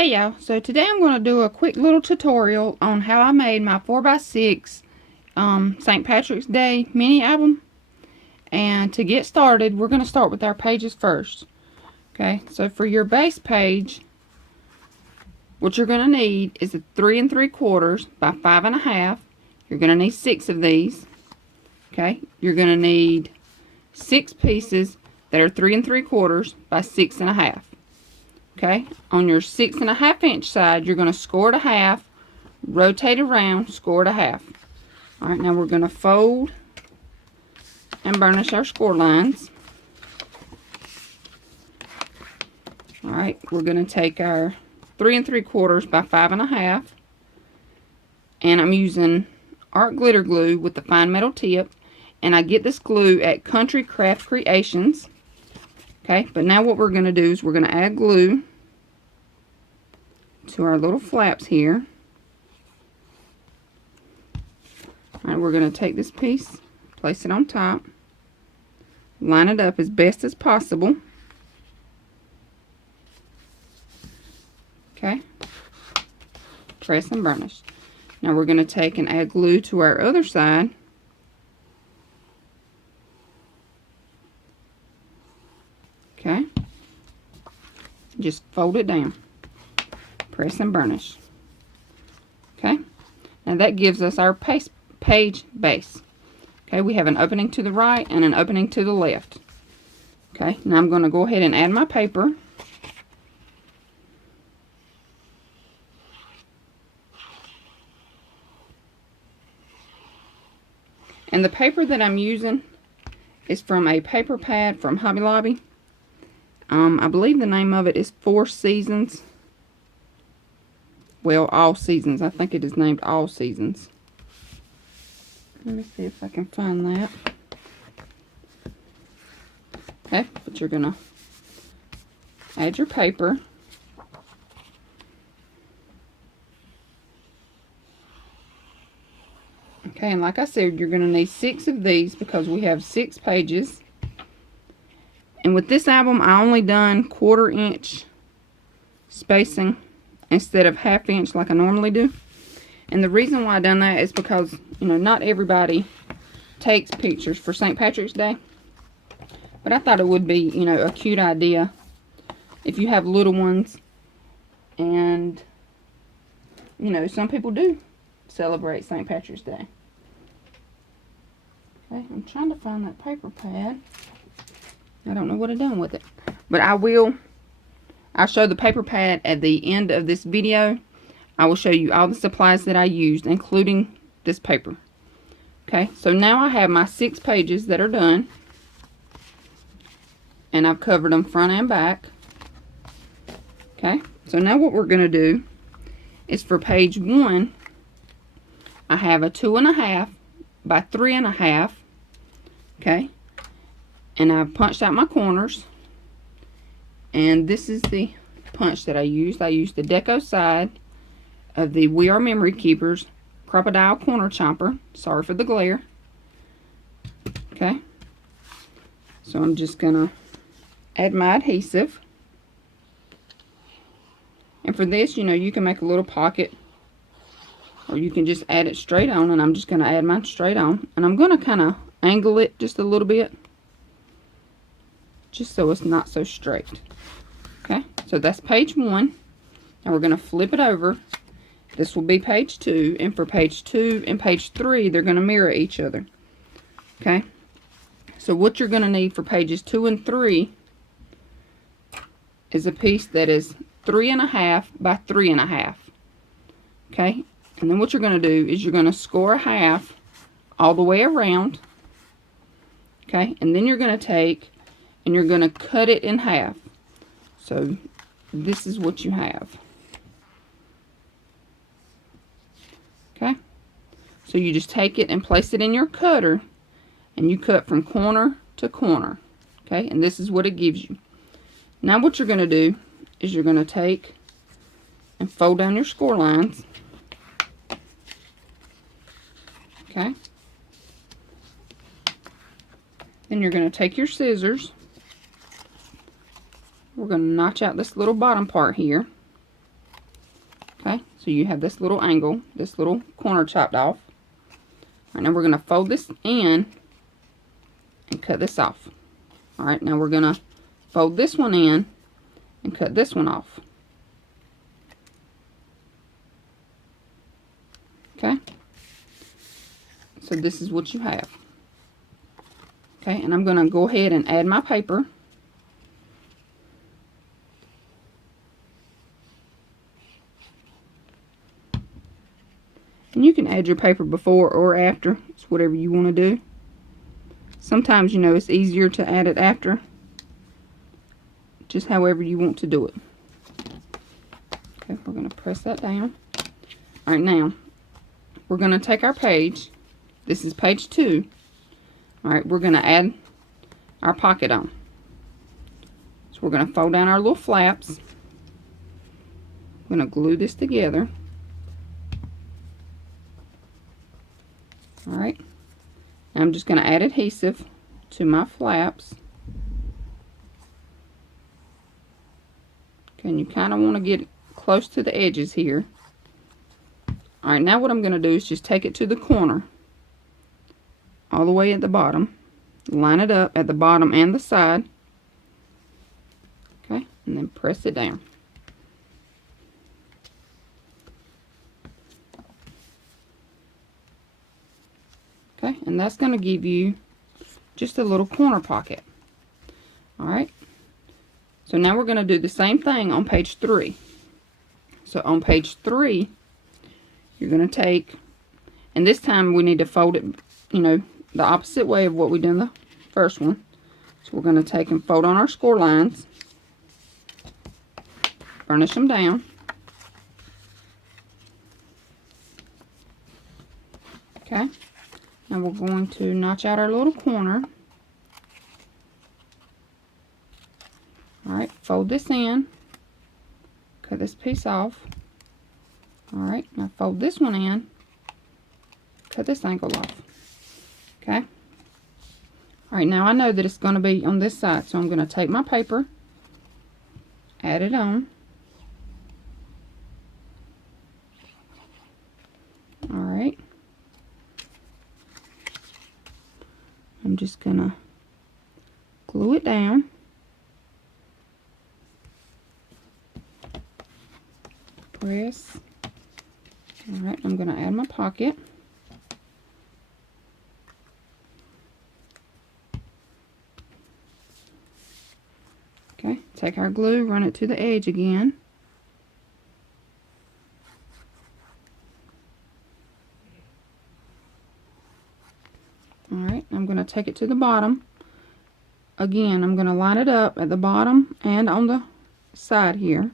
Hey y'all, so today I'm going to do a quick little tutorial on how I made my 4x6 St. Patrick's Day mini album. And to get started, we're going to start with our pages first. Okay, so for your base page, what you're going to need is a 3 3/4 by 5 1/2. You're going to need 6 of these. Okay, you're going to need 6 pieces that are 3 3/4 by 6 1/2. Okay, on your 6 1/2 inch side, you're going to score it a half, rotate around, score it a half. Alright, now we're going to fold and burnish our score lines. Alright, we're going to take our 3 3/4 by 5 1/2, and I'm using art glitter glue with the fine metal tip, and I get this glue at Country Craft Creations. Okay, but now what we're going to do is we're going to add glue to our little flaps here. Alright, we're going to take this piece, place it on top, line it up as best as possible. Okay, press and burnish. Now we're going to take and add glue to our other side. Okay, just fold it down, press and burnish. Okay, now that gives us our page base. Okay, we have an opening to the right and an opening to the left. Okay, now I'm going to go ahead and add my paper. And the paper that I'm using is from a paper pad from Hobby Lobby. I believe the name of it is Four Seasons. Well, All Seasons. I think it is named All Seasons. Let me see if I can find that. Okay, but you're going to add your paper. Okay, and like I said, you're going to need 6 of these because we have 6 pages. And with this album, I only done 1/4 inch spacing instead of 1/2 inch like I normally do. And the reason why I done that is because, you know, not everybody takes pictures for St. Patrick's Day. But I thought it would be, you know, a cute idea if you have little ones. And, you know, some people do celebrate St. Patrick's Day. Okay, I'm trying to find that paper pad. I don't know what I've done with it. But I'll show the paper pad at the end of this video. I will show you all the supplies that I used, including this paper. Okay, so now I have my 6 pages that are done. And I've covered them front and back. Okay, so now what we're going to do is for page 1, I have a 2 1/2 by 3 1/2. Okay, and I've punched out my corners. And this is the punch that I used. I used the deco side of the We Are Memory Keepers Crocodile Corner Chomper. Sorry for the glare. Okay, so I'm just going to add my adhesive. And for this, you know, you can make a little pocket, or you can just add it straight on, and I'm just going to add mine straight on. And I'm going to kind of angle it just a little bit, just so it's not so straight. Okay, so that's page 1. Now we're going to flip it over. This will be page 2, and for page 2 and page 3, they're going to mirror each other. Okay, so what you're going to need for pages 2 and 3 is a piece that is 3 1/2 by 3 1/2. Okay, and then what you're going to do is you're going to score a half all the way around. Okay, and then you're going to take and you're going to cut it in half. So this is what you have. Okay, so you just take it and place it in your cutter, and you cut from corner to corner. Okay, and this is what it gives you. Now what you're going to do is you're going to take and fold down your score lines. Okay, then you're going to take your scissors. We're going to notch out this little bottom part here. Okay, so you have this little angle, this little corner chopped off. Alright, now we're going to fold this in and cut this off. Alright, now we're going to fold this one in and cut this one off. Okay, so this is what you have. Okay, and I'm going to go ahead and add my paper. And you can add your paper before or after. It's whatever you want to do. Sometimes, you know, it's easier to add it after. Just however you want to do it. Okay, we're going to press that down. Alright, now, we're going to take our page. This is page 2. Alright, we're going to add our pocket on. So we're going to fold down our little flaps. We're going to glue this together. Alright, I'm just going to add adhesive to my flaps. Okay, and you kind of want to get close to the edges here. Alright, now what I'm going to do is just take it to the corner, all the way at the bottom. Line it up at the bottom and the side. Okay, and then press it down. Okay, and that's going to give you just a little corner pocket. Alright, so now we're going to do the same thing on page 3. So on page 3, you're going to take, and this time we need to fold it, you know, the opposite way of what we did in the first one. So we're going to take and fold on our score lines, burnish them down. Okay. Now we're going to notch out our little corner. Alright, fold this in. Cut this piece off. Alright, now fold this one in. Cut this angle off. Okay. Alright, now I know that it's going to be on this side, so I'm going to take my paper, add it on. Alright. I'm just going to glue it down. Press. Alright, I'm going to add my pocket. Okay, take our glue, run it to the edge again. Alright, I'm going to take it to the bottom. Again, I'm going to line it up at the bottom and on the side here.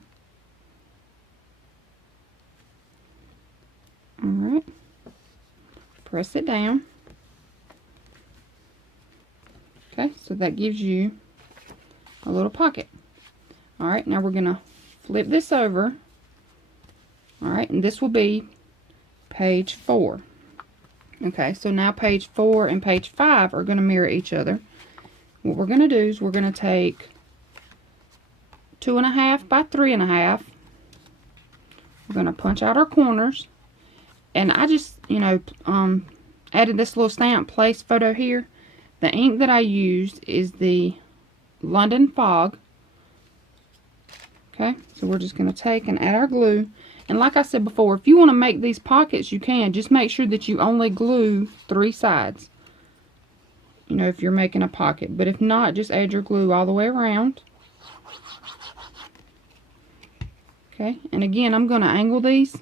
Alright, press it down. Okay, so that gives you a little pocket. Alright, now we're going to flip this over. Alright, and this will be page 4. Okay, so now page 4 and page 5 are going to mirror each other. What we're going to do is we're going to take 2.5 by 3.5. We're going to punch out our corners. And I just, you know, added this little stamp place photo here. The ink that I used is the London Fog. Okay, so we're just going to take and add our glue. And like I said before, if you want to make these pockets, you can. Just make sure that you only glue 3 sides. You know, if you're making a pocket. But if not, just add your glue all the way around. Okay, and again, I'm going to angle these.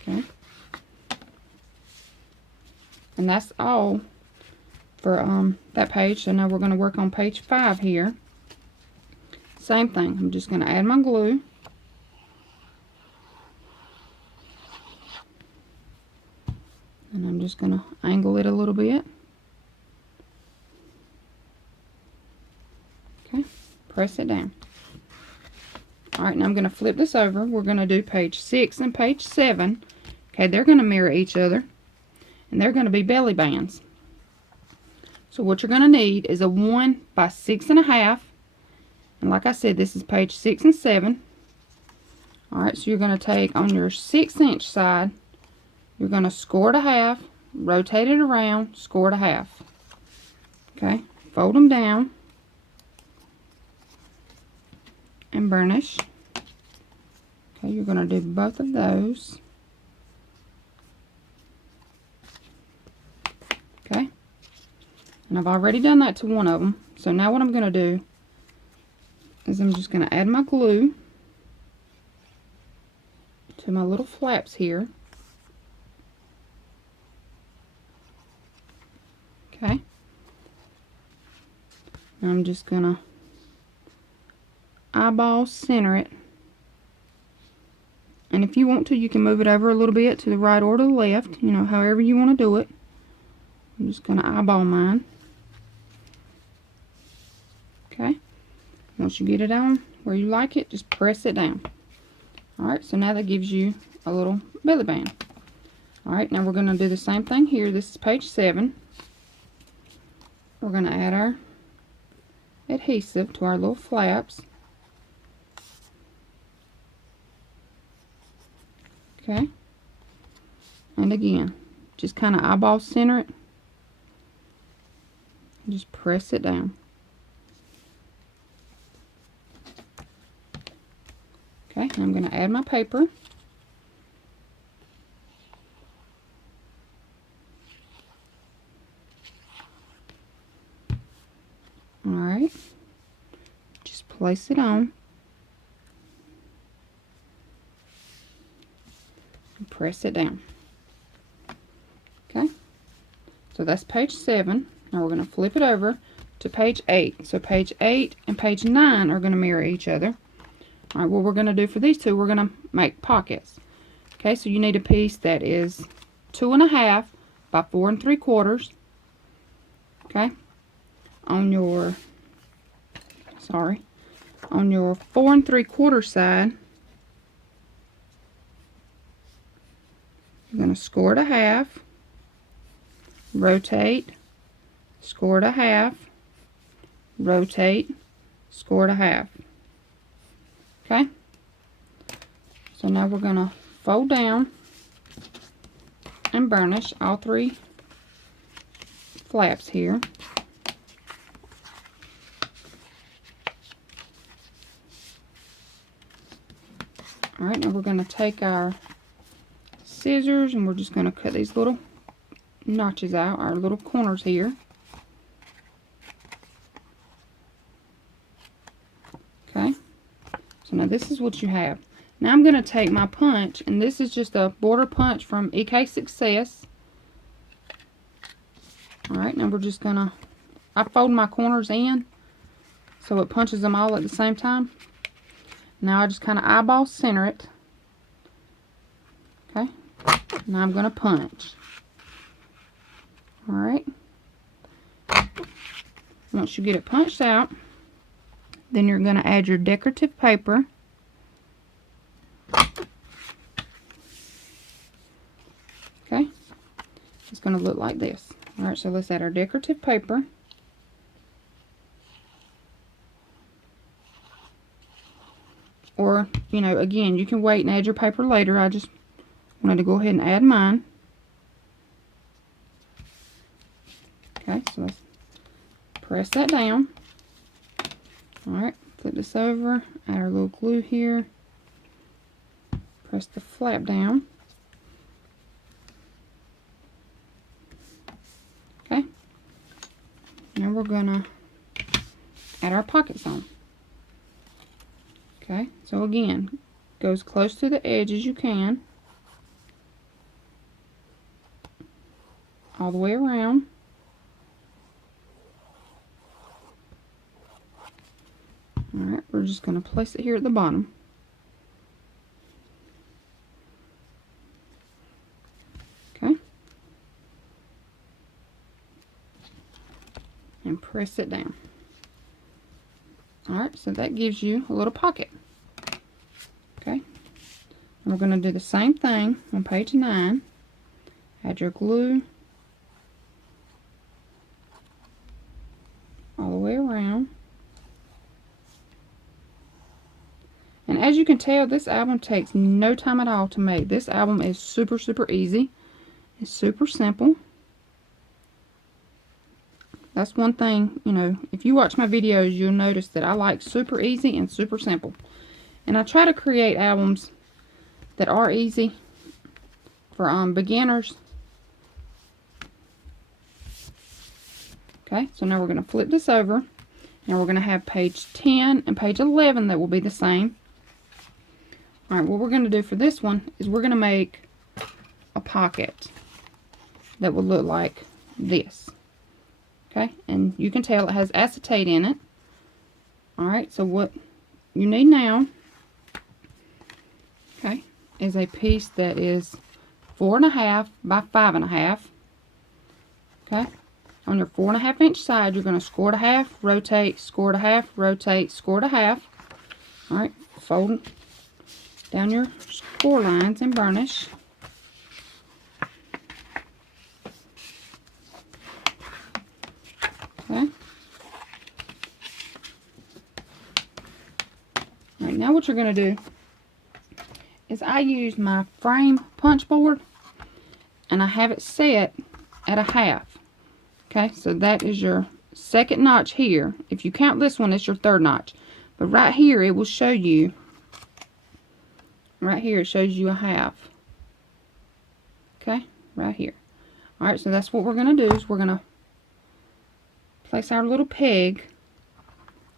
Okay. And that's all for that page. So now we're going to work on page 5 here. Same thing. I'm just going to add my glue. And I'm just going to angle it a little bit. Okay. Press it down. Alright, now I'm going to flip this over. We're going to do page 6 and page 7. Okay, they're going to mirror each other. And they're going to be belly bands. So what you're going to need is a 1 by 6.5. And like I said, this is page 6 and 7. Alright, so you're going to take on your 6-inch side, you're going to score it a half, rotate it around, score it a half. Okay, fold them down and burnish. Okay, you're going to do both of those. Okay, and I've already done that to one of them. So now what I'm going to do is I'm just going to add my glue to my little flaps here. Okay, and I'm just going to eyeball center it. And if you want to, you can move it over a little bit to the right or to the left, you know, however you want to do it. I'm just going to eyeball mine. Okay, once you get it on where you like it, just press it down. Alright, so now that gives you a little belly band. Alright, now we're going to do the same thing here. This is page 7. We're going to add our adhesive to our little flaps. Okay, and again, just kind of eyeball center it. And just press it down. Okay, and I'm going to add my paper. Alright, just place it on. And press it down. Okay, so that's page 7. Now we're going to flip it over to page 8. So page 8 and page 9 are going to mirror each other. Alright, what we're going to do for these two, we're going to make pockets. Okay, so you need a piece that is 2.5 by 4 3/4. Okay, on your 4 3/4 side, you're going to score it a half, rotate, score it a half, rotate, score it a half. Okay, so now we're going to fold down and burnish all 3 flaps here. Alright, now we're going to take our scissors and we're just going to cut these little notches out, our little corners here. Okay, so now this is what you have. Now I'm going to take my punch, and this is just a border punch from EK Success. Alright, now we're just going to, I fold my corners in so it punches them all at the same time. Now I just kind of eyeball center it. Okay, now I'm going to punch. Alright, once you get it punched out, then you're going to add your decorative paper. Okay, it's going to look like this. Alright, so let's add our decorative paper. Or, you know, again, you can wait and add your paper later. I just wanted to go ahead and add mine. Okay, so let's press that down. Alright, flip this over, add our little glue here. Press the flap down. Okay, now we're going to add our pockets on. Okay, so again, go as close to the edge as you can, all the way around. Alright, we're just going to place it here at the bottom. Okay, and press it down. Alright, so that gives you a little pocket. Okay, and we're going to do the same thing on page 9. Add your glue all the way around. And as you can tell, this album takes no time at all to make. This album is super, super easy. It's super simple. That's one thing, you know, if you watch my videos, you'll notice that I like super easy and super simple. And I try to create albums that are easy for beginners. Okay, so now we're going to flip this over. Now we're going to have page 10 and page 11 that will be the same. Alright, what we're going to do for this one is we're going to make a pocket that will look like this. Okay, and you can tell it has acetate in it. Alright, so what you need now, okay, is a piece that is 4.5 by 5.5. Okay, on your 4.5 inch side, you're going to score it a half, rotate, score it a half, rotate, score it a half. Alright, fold down your score lines and burnish. Okay. Alright, now what you're going to do is I use my frame punch board and I have it set at a half. Okay, so that is your second notch here. If you count this one, it's your third notch. But right here, it will show you, right here, it shows you a half. Okay, right here. Alright, so that's what we're going to do is we're going to place our little peg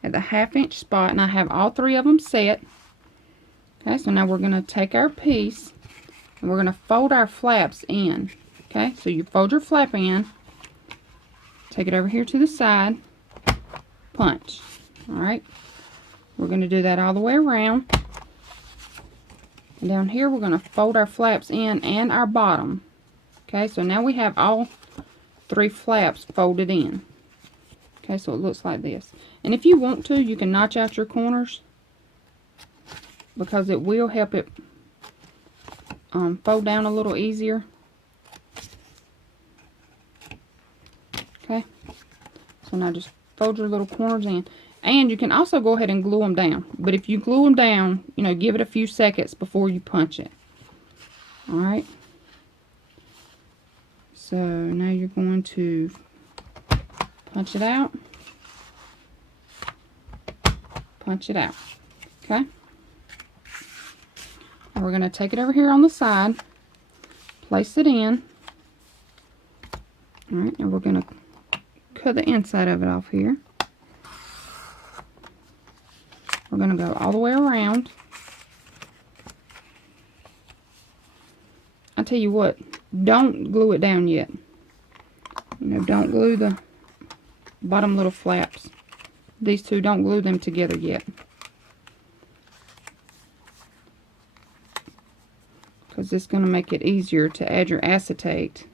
at the 1/2 inch spot, and I have all three of them set. Okay, so now we're going to take our piece and we're going to fold our flaps in. Okay, so you fold your flap in, take it over here to the side, punch. Alright, we're going to do that all the way around. And down here we're going to fold our flaps in and our bottom. Okay, so now we have all three flaps folded in. Okay, so it looks like this. And if you want to, you can notch out your corners because it will help it fold down a little easier. Okay, so now just fold your little corners in. And you can also go ahead and glue them down. But if you glue them down, you know, give it a few seconds before you punch it. Alright. So now you're going to punch it out. Punch it out. Okay. And we're going to take it over here on the side. Place it in. Alright, and we're going to cut the inside of it off here. We're going to go all the way around. I tell you what, don't glue it down yet. You know, don't glue the bottom little flaps. These two, don't glue them together yet. Because it's going to make it easier to add your acetate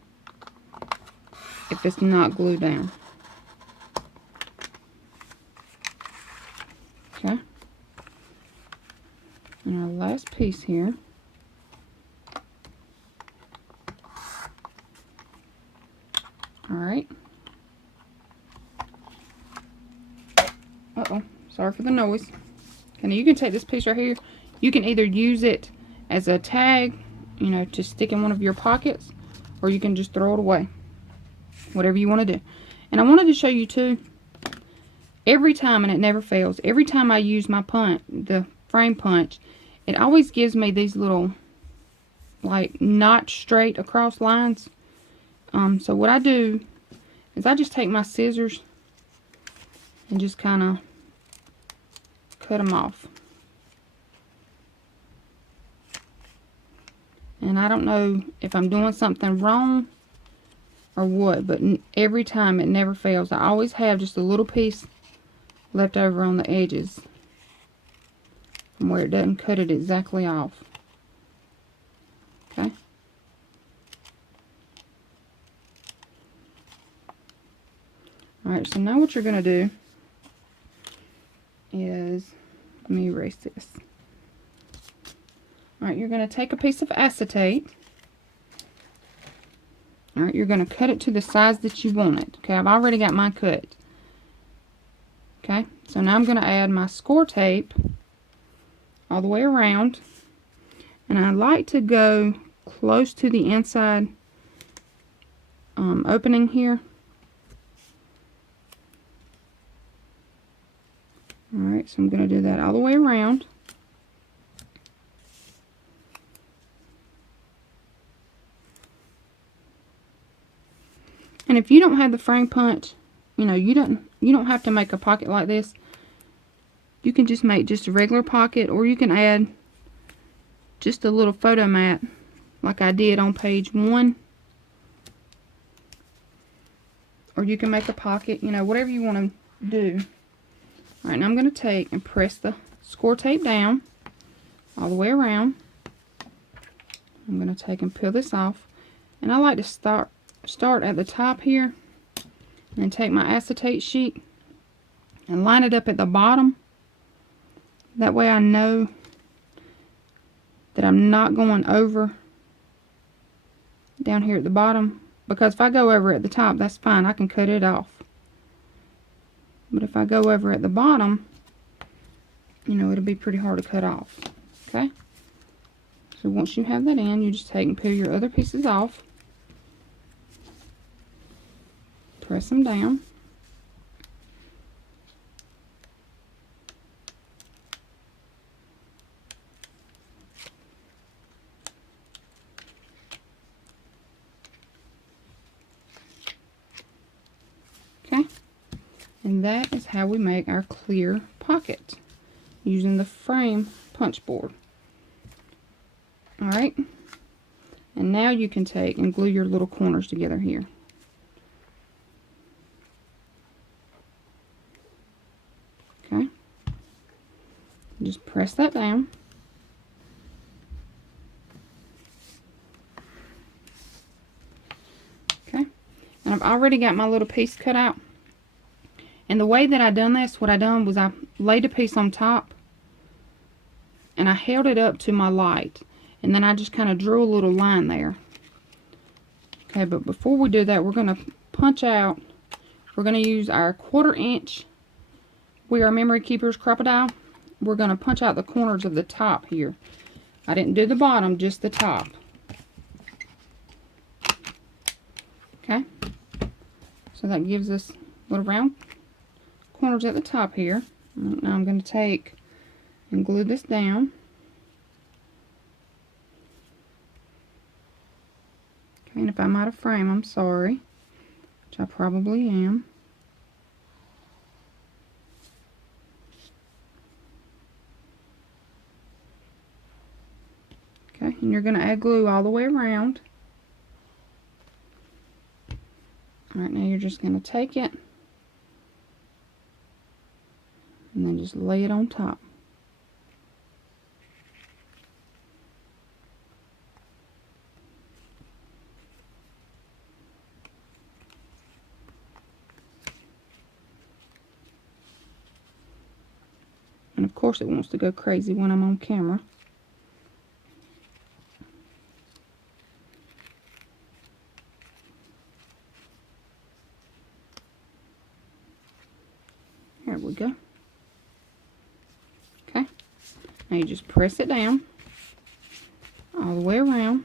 if it's not glued down. Okay. And our last piece here. Alright. Uh-oh. Sorry for the noise. And you can take this piece right here. You can either use it as a tag, you know, to stick in one of your pockets, or you can just throw it away. Whatever you want to do. And I wanted to show you too, every time, and it never fails, every time I use my punch, the frame punch, it always gives me these little, like, not straight across lines. So what I do is I just take my scissors and just kind of cut them off. And I don't know if I'm doing something wrong or what, but every time it never fails. I always have just a little piece left over on the edges from where it doesn't cut it exactly off. Okay. Alright, so now what you're going to do is, let me erase this. Alright, you're going to take a piece of acetate. Alright, you're going to cut it to the size that you want it. Okay, I've already got mine cut. Okay, so now I'm going to add my score tape all the way around. And I like to go close to the inside opening here. Alright, so I'm going to do that all the way around. And if you don't have the frame punch, you know, you don't have to make a pocket like this. You can just make just a regular pocket, or you can add just a little photo mat like I did on page 1. Or you can make a pocket, you know, whatever you want to do. Alright, now I'm going to take and press the score tape down all the way around. I'm going to take and peel this off. And I like to start at the top here, and then take my acetate sheet and line it up at the bottom. That way I know that I'm not going over down here at the bottom, because if I go over at the top, that's fine, I can cut it off. But if I go over at the bottom, you know, it'll be pretty hard to cut off. Okay? So once you have that in, you just take and peel your other pieces off. Press them down. Okay? And that is how we make our clear pocket using the frame punch board. Alright? And now you can take and glue your little corners together here. Okay? Just press that down. Okay? And I've already got my little piece cut out. And the way that I done this, what I done was I laid a piece on top and I held it up to my light, and then I just kind of drew a little line there. Okay, but before we do that, we're going to punch out. We're going to use our 1/4 inch We Are Memory Keepers Crop-A-Dile. We're going to punch out the corners of the top here. I didn't do the bottom, just the top. Okay, so that gives us little round corners at the top here. Now I'm going to take and glue this down. Okay, and if I'm out of frame, I'm sorry, which I probably am. Okay, and you're going to add glue all the way around. Alright, now you're just going to take it and then just lay it on top. And of course it wants to go crazy when I'm on camera. There we go. Okay. Now you just press it down all the way around.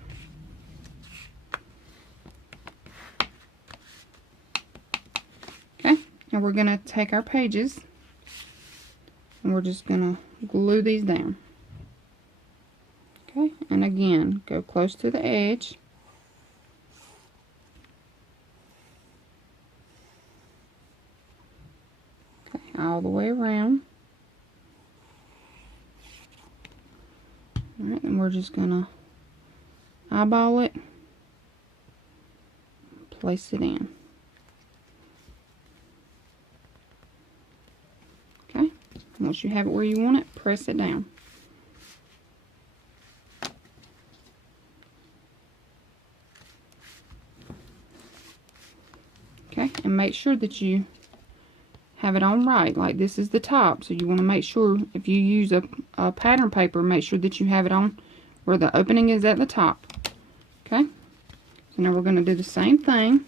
Okay. Now we're going to take our pages and we're just going to glue these down. Okay. And again, go close to the edge. All the way around. Alright, and we're just gonna eyeball it, place it in. Okay, once you have it where you want it, press it down. Okay, and make sure that you have it on right, like this is the top, so you want to make sure if you use a pattern paper, make sure that you have it on where the opening is at the top. Okay, so now we're going to do the same thing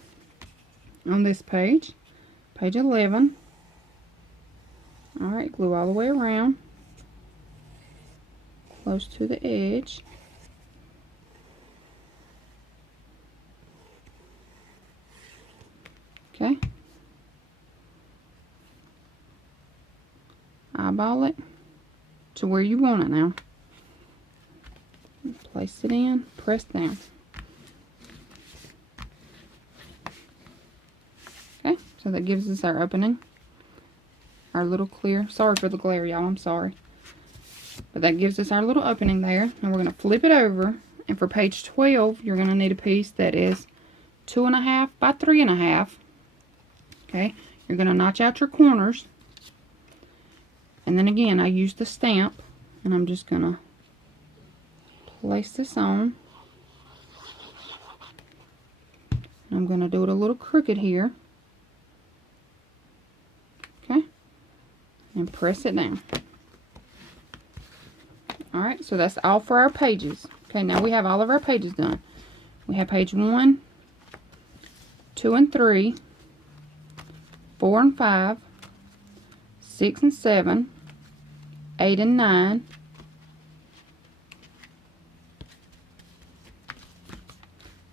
on this page, page 11. Alright, glue all the way around. close to the edge. Okay. Eyeball it to where you want it now. Place it in, press down. Okay, so that gives us our opening. Our little clear. Sorry for the glare, y'all, I'm sorry. But that gives us our little opening there. And we're going to flip it over. And for page 12, you're going to need a piece that is 2.5 by 3.5. Okay, you're going to notch out your corners. And then again, I use the stamp. And I'm just going to place this on. And I'm going to do it a little crooked here. Okay, and press it down. Alright, so that's all for our pages. Okay, now we have all of our pages done. We have page 1, 2 and 3, 4 and 5, 6 and 7, 8 and 9,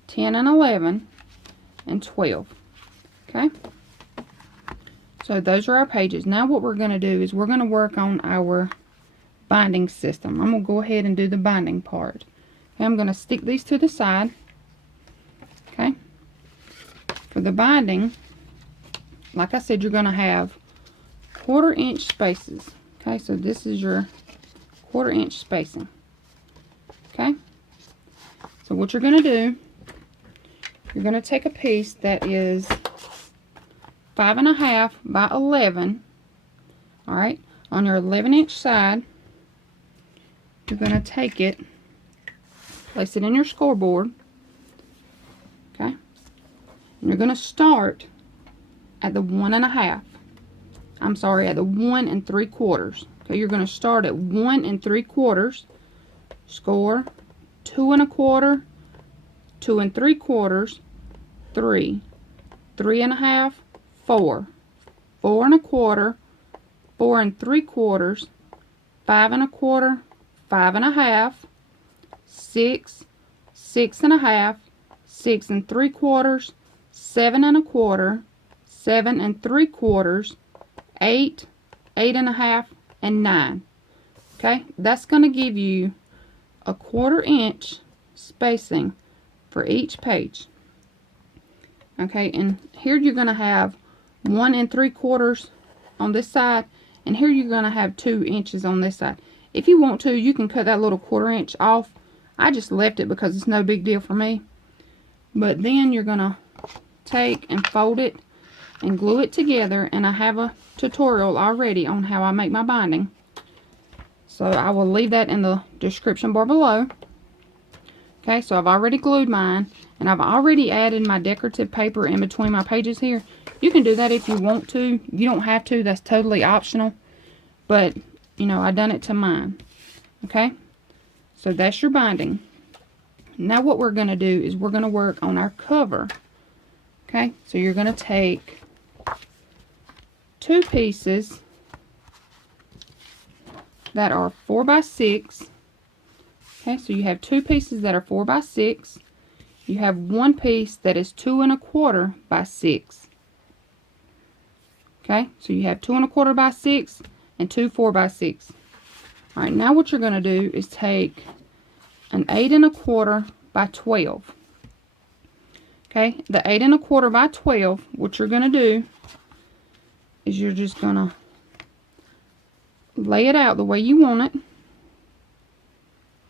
10 and 11, and 12. Okay? So those are our pages. Now what we're going to do is we're going to work on our binding system. I'm going to go ahead and do the binding part. Okay, I'm going to stick these to the side. Okay. For the binding, like I said, you're going to have 1/4 inch spaces. Okay, so this is your 1/4 inch spacing. Okay. So what you're going to do, you're going to take a piece that is 5.5 by 11. Alright, on your 11-inch side, you're going to take it, place it in your scoreboard. Okay, and you're going to start at the 1.5. I'm sorry, at the 1 3/4. Okay, you're going to start at 1 3/4, score 2 1/4, 2 3/4, 3, 3.5, 4, 4 1/4, 4 3/4, 5 1/4, 5.5, 6, 6.5, 6 3/4, 7 1/4, 7 3/4, 8, 8.5, and 9. Okay, that's going to give you a 1/4 inch spacing for each page. Okay, and here you're going to have 1 3/4 on this side, and here you're going to have 2 inches on this side. If you want to, you can cut that little 1/4 inch off. I just left it because it's no big deal for me. But then you're going to take and fold it and glue it together, and I have a tutorial already on how I make my binding. So I will leave that in the description bar below. Okay, so I've already glued mine, and I've already added my decorative paper in between my pages here. You can do that if you want to. You don't have to. That's totally optional. But, you know, I done it to mine. Okay, so that's your binding. Now what we're going to do is we're going to work on our cover. Okay, so you're going to take 2 pieces that are 4 by 6. Okay, so you have 2 pieces that are 4 by 6. You have 1 piece that is 2 1/4 by 6. Okay, so you have 2 1/4 by 6 and 2 4 by 6. Alright, now what you're going to do is take an 8 1/4 by 12. Okay, the 8 1/4 by 12, what you're going to do is you're just going to lay it out the way you want it.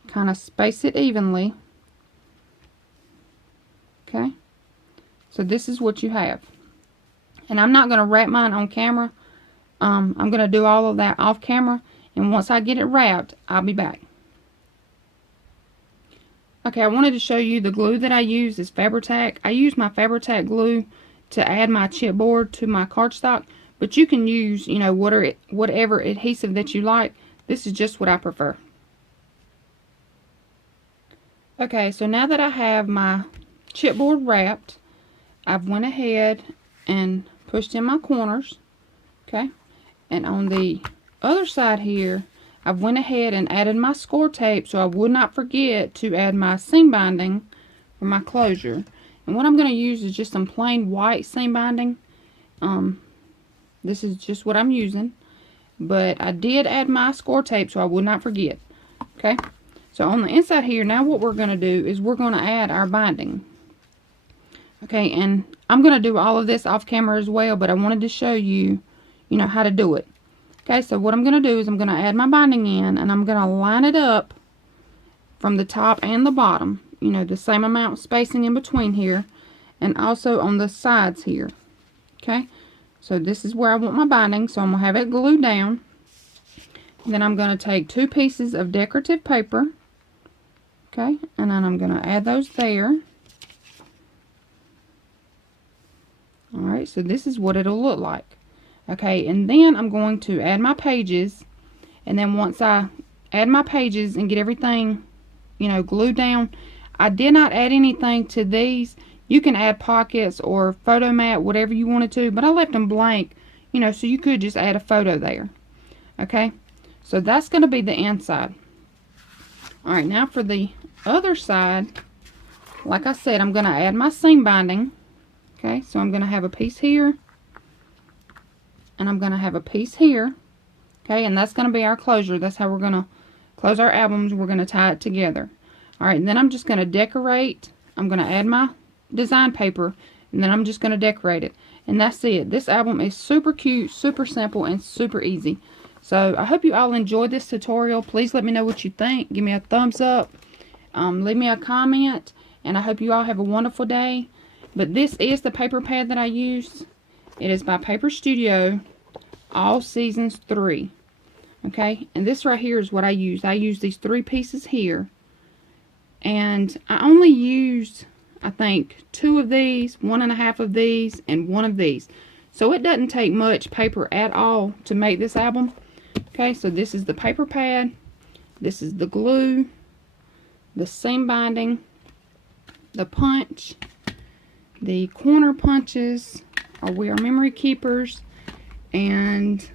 Kind of space it evenly. Okay, so this is what you have. And I'm not going to wrap mine on camera. I'm going to do all of that off camera, and once I get it wrapped, I'll be back. Okay, I wanted to show you the glue that I use is Fabri-Tac. I use my Fabri-Tac glue to add my chipboard to my cardstock, but you can use, you know, whatever adhesive that you like. This is just what I prefer. Okay, so now that I have my chipboard wrapped, I've went ahead and pushed in my corners. Okay, and on the other side here, I've went ahead and added my score tape so I would not forget to add my seam binding for my closure. And what I'm going to use is just some plain white seam binding. This is just what I'm using. But I did add my score tape so I would not forget. Okay, so on the inside here, now what we're going to do is we're going to add our binding. Okay, and I'm going to do all of this off camera as well, but I wanted to show you, how to do it. Okay, so what I'm going to do is I'm going to add my binding in, and I'm going to line it up from the top and the bottom. The same amount of spacing in between here, and also on the sides here. Okay, so this is where I want my binding, so I'm going to have it glued down. Then I'm going to take 2 pieces of decorative paper. Okay, and then I'm going to add those there. Alright, so this is what it'll look like. Okay, and then I'm going to add my pages. And then once I add my pages and get everything, glued down, I did not add anything to these. You can add pockets or photo mat, whatever you wanted to, but I left them blank, so you could just add a photo there. Okay, so that's going to be the inside. Alright, now for the other side, like I said, I'm going to add my seam binding. Okay, so I'm going to have a piece here, and I'm going to have a piece here. Okay, and that's going to be our closure. That's how we're going to close our albums. We're going to tie it together. Alright, and then I'm just going to decorate. I'm going to add my design paper, and then I'm just going to decorate it. And that's it. This album is super cute, super simple, and super easy. So I hope you all enjoyed this tutorial. Please let me know what you think. Give me a thumbs up. Leave me a comment. And I hope you all have a wonderful day. But this is the paper pad that I used. It is by Paper Studio, All Seasons 3. Okay, and this right here is what I used. I used these 3 pieces here. And I only used, I think, 2 of these, 1.5 of these, and 1 of these. So it doesn't take much paper at all to make this album. Okay, so this is the paper pad. This is the glue, the seam binding, the punch, the corner punches are our memory keepers, and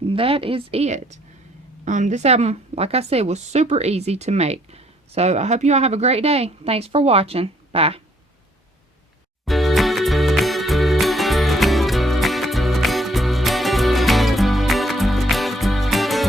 that is it. This album, like I said, was super easy to make. So I hope you all have a great day. Thanks for watching. Bye.